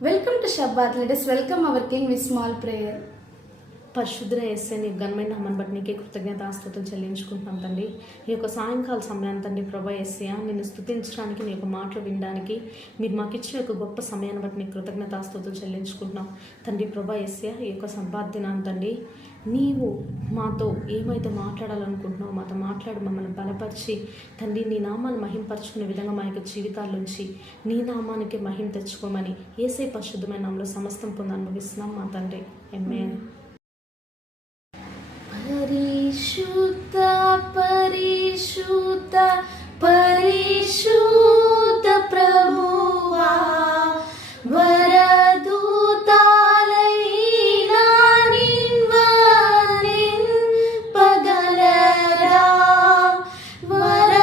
Welcome to Shabbat. Let us welcome our King with small prayer. పరిశుద్ధ యేసే నీ ఘనమైన నామమును బట్టి నీకే కృతజ్ఞతాస్తుతులు చెల్లించుకుంటున్నాం తండ్రి. ఈ యొక్క సాయంకాల సమయాన్ని తండ్రి ప్రభా యేసయ్య నిన్ను స్తుతించడానికి నీ యొక్క మాటలు వినడానికి మీరు మాకు ఇచ్చిన యొక్క గొప్ప సమయాన్ని బట్టి నీకు కృతజ్ఞతాస్తుతులు చెల్లించుకుంటున్నాం తండ్రి ప్రభా యేసయ్య. ఈ యొక్క సబ్బాత్ దినాన్ని తండ్రి నీవు మాతో ఏమైతే మాట్లాడాలనుకుంటున్నావు మాతో మాట్లాడి మమ్మల్ని బలపరిచి తండ్రి నీ నామాన్ని మహింపరచుకునే విధంగా మా యొక్క జీవితాల్లోంచి నీ నామానికి మహిమ తెచ్చుకోమని యేసయ్య పరిశుద్ధమైన నామములో సమస్తం పొంది అనుభవిస్తున్నాం మా తండ్రి. ఆమేన్. పరిశుద్ధ పరిశుద్ధ పరిశుద్ధ ప్రభువా వరదూతాలైనా నిన్పగలరా వరదూతాలైనా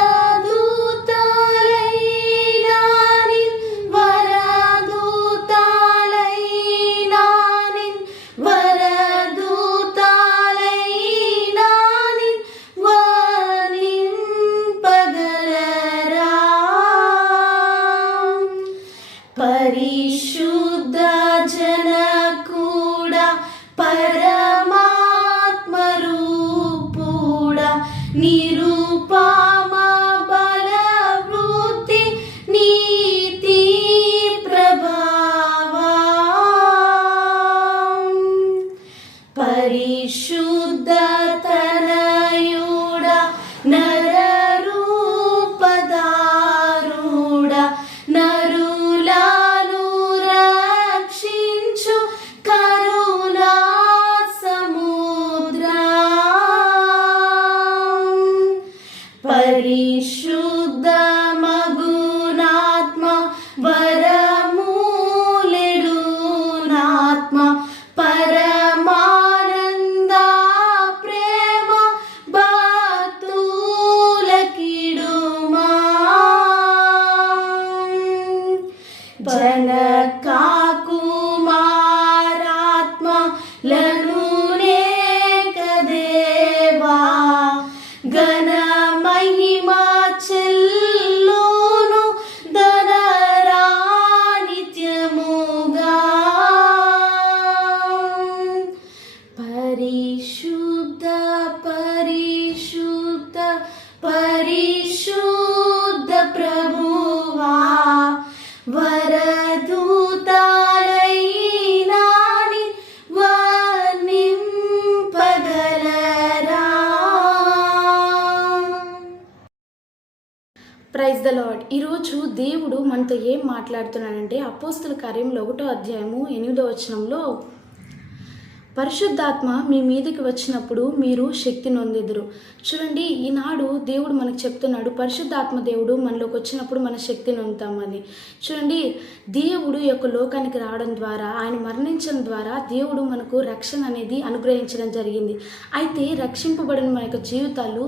పరిశుద్ధ జన కూడా పరమాత్మరూపుడా నిరూపమ బలవృత్తి నీతి ప్రభావం పరిశుద్ధ తనయుడా నరరూపదారుడా పరిశుద్ధ మగునాత్మ వరమూలెడు నాత్మ పరమానంద ప్రేమ భక్తులకిడుమా జనకా కుమారాత్మ లను దేవా గణ మహిమా చెల్లును ధనరా నిత్యముగా పరిశుద్ధ పరిశుద్ధ పరిశుద్ధ ప్రభువా వరదూతాలైనా వర్ణింపగలరా. Praise the Lord. ఈరోజు దేవుడు మనతో ఏం మాట్లాడుతున్నాడంటే అపోస్తుల కార్యంలో 1వ అధ్యాయము 8వ వచనంలో పరిశుద్ధాత్మ మీ మీదకి వచ్చినప్పుడు మీరు శక్తి నొందెదరు. చూడండి, ఈనాడు దేవుడు మనకు చెప్తున్నాడు పరిశుద్ధాత్మ దేవుడు మనలోకి వచ్చినప్పుడు మన శక్తి నొందుతామని. చూడండి, దేవుడు యొక్క లోకానికి రావడం ద్వారా ఆయన మరణించడం ద్వారా దేవుడు మనకు రక్షణ అనేది అనుగ్రహించడం జరిగింది. అయితే రక్షింపబడిన మన యొక్క జీవితాలు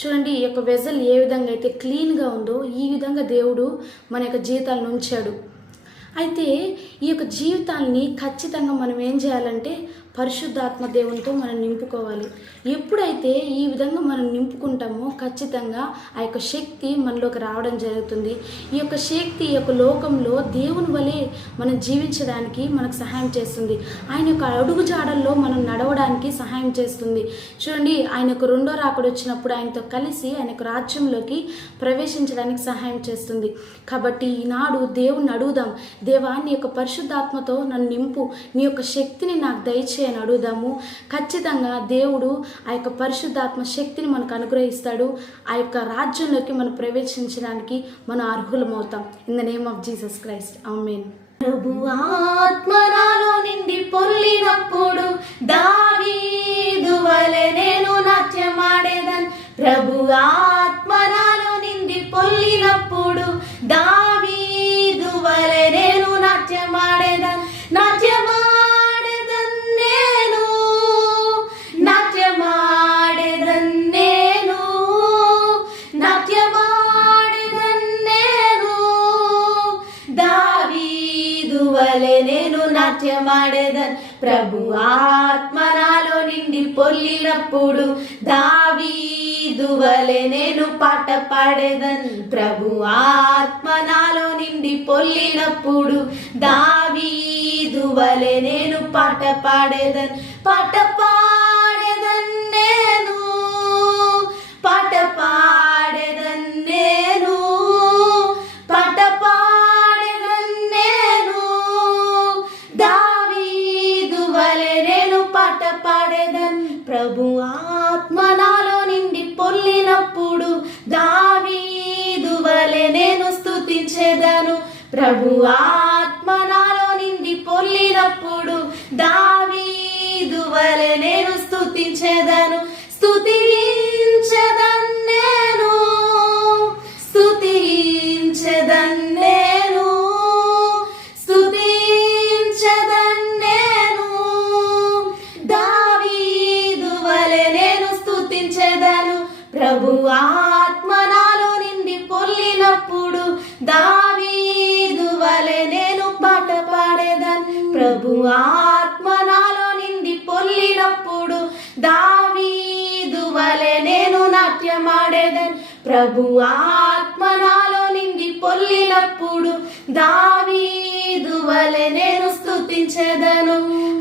చూడండి, ఈ యొక్క వెజల్ ఏ విధంగా అయితే క్లీన్గా ఉందో ఈ విధంగా దేవుడు మన యొక్క జీవితాలను ఉంచాడు. అయితే ఈ యొక్క జీవితాన్ని ఖచ్చితంగా మనం ఏం చేయాలంటే పరిశుద్ధాత్మ దేవునితో మనం నింపుకోవాలి. ఎప్పుడైతే ఈ విధంగా మనం నింపుకుంటామో ఖచ్చితంగా ఆ యొక్క శక్తి మనలోకి రావడం జరుగుతుంది. ఈ యొక్క శక్తి ఈ యొక్క లోకంలో దేవుని వలె మనం జీవించడానికి మనకు సహాయం చేస్తుంది. ఆయన యొక్క అడుగు జాడల్లో మనం నడవడానికి సహాయం చేస్తుంది. చూడండి, ఆయన యొక్క రెండో రాకడ వచ్చినప్పుడు ఆయనతో కలిసి ఆయన యొక్క రాజ్యంలోకి ప్రవేశించడానికి సహాయం చేస్తుంది. కాబట్టి ఈనాడు దేవుణ్ణి అడుగుదాం, దేవా నీ యొక్క పరిశుద్ధాత్మతో నన్ను నింపు, నీ యొక్క శక్తిని నాకు దయచేయి అని అడుగుదాము. ఖచ్చితంగా దేవుడు ఆ యొక్క పరిశుద్ధాత్మ శక్తిని మనకు అనుగ్రహిస్తాడు. ఆ యొక్క రాజ్యంలోకి మనం ప్రవేశించడానికి మనం అర్హులమవుతాం. In the name of Jesus Christ, amen. ప్రభు ఆత్మ నాలో నిండి పొర్లినప్పుడు దావీదు వలె నేను నాట్యమాడేదన్. ప్రభు ఆత్మ నాలో నిండి పొర్లినప్పుడు దావీదు వలె నేను నాట్యమాడేదన్. నాట్యమాడేదన్ నేను, నాట్యమాడేదన్ నేను, నాట్యమాడేదన్ నేను దావీదు వలె నేను నాట్యమాడేదన్. ప్రభు ఆత్మ నాలో నిండి పొర్లినప్పుడు దావీదు వలె నేను పాట పాడేదన్. ప్రభు ఆత్మ నాలో నిండి పొర్లినప్పుడు దావీదు దావీదు వలె నేను పాట పాడేదన్ నేను పాట పాడేదన్ నేను దావీదు వలె నేను పాట పాడేదన్ ప్రభు ఆత్మ నాలో నిండి పొల్లినప్పుడు దావీదు వలె నేను స్తుతించేదను ప్రభు ఆత్మ నాలో నిండి పొల్లినప్పుడు దావీదు వలె నేను స్తుతించేదను స్తుతించెదన్ నేను స్తుతించెదన్ నేను స్తుతించెదన్ నేను దావీదు వలె నేను స్తుతించెదను ప్రభు ఆత్మ నాలో నిండి పొల్లినప్పుడు దావీదు వలె నేను పాట పాడేదన్ ప్రభు ఆత్మ నాలో నిండి పొల్లినప్పుడు దావీదు వలె నేను నాట్యమాడేదన్ ప్రభు ఆత్మ నాలో నిండి పొల్లినప్పుడు దావీదు వలె నేను స్తుతించెదను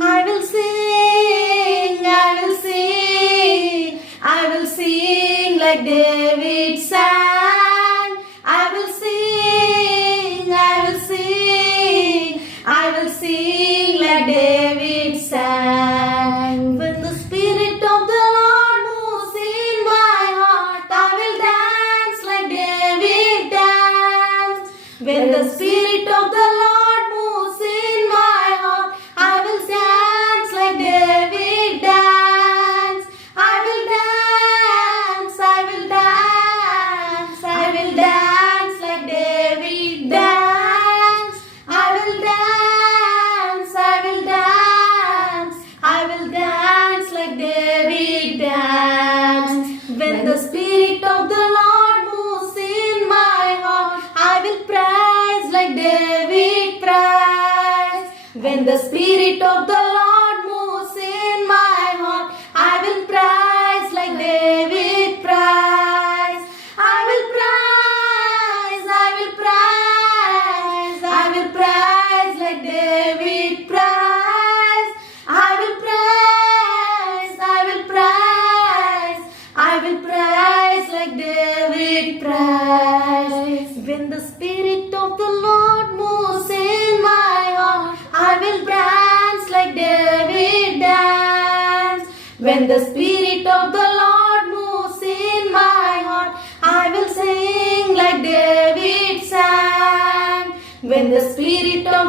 I will sing, I will sing, I will sing like David sang. I will sing, I will sing, I will sing like David sang. When the Spirit of the Lord moves in my heart, I will dance like David danced. When the Spirit of the Lord moves in my heart, I will dance like David danced. I will dance, I will dance, I will dance like David danced. I will dance, I will dance, I will dance like David danced. When the Spirit of the Lord moves in my heart, I will praise like David praised. When the Spirit of the Lord moves in my heart, I will praise like David praised. I will praise, I will praise, I will praise like David praised. I will praise, I will praise, I will praise like David praised. When the Spirit of the Lord moves in my heart, I will dance like David danced. When the Spirit of the Lord moves in my heart, I will sing like David sang. When the Spirit of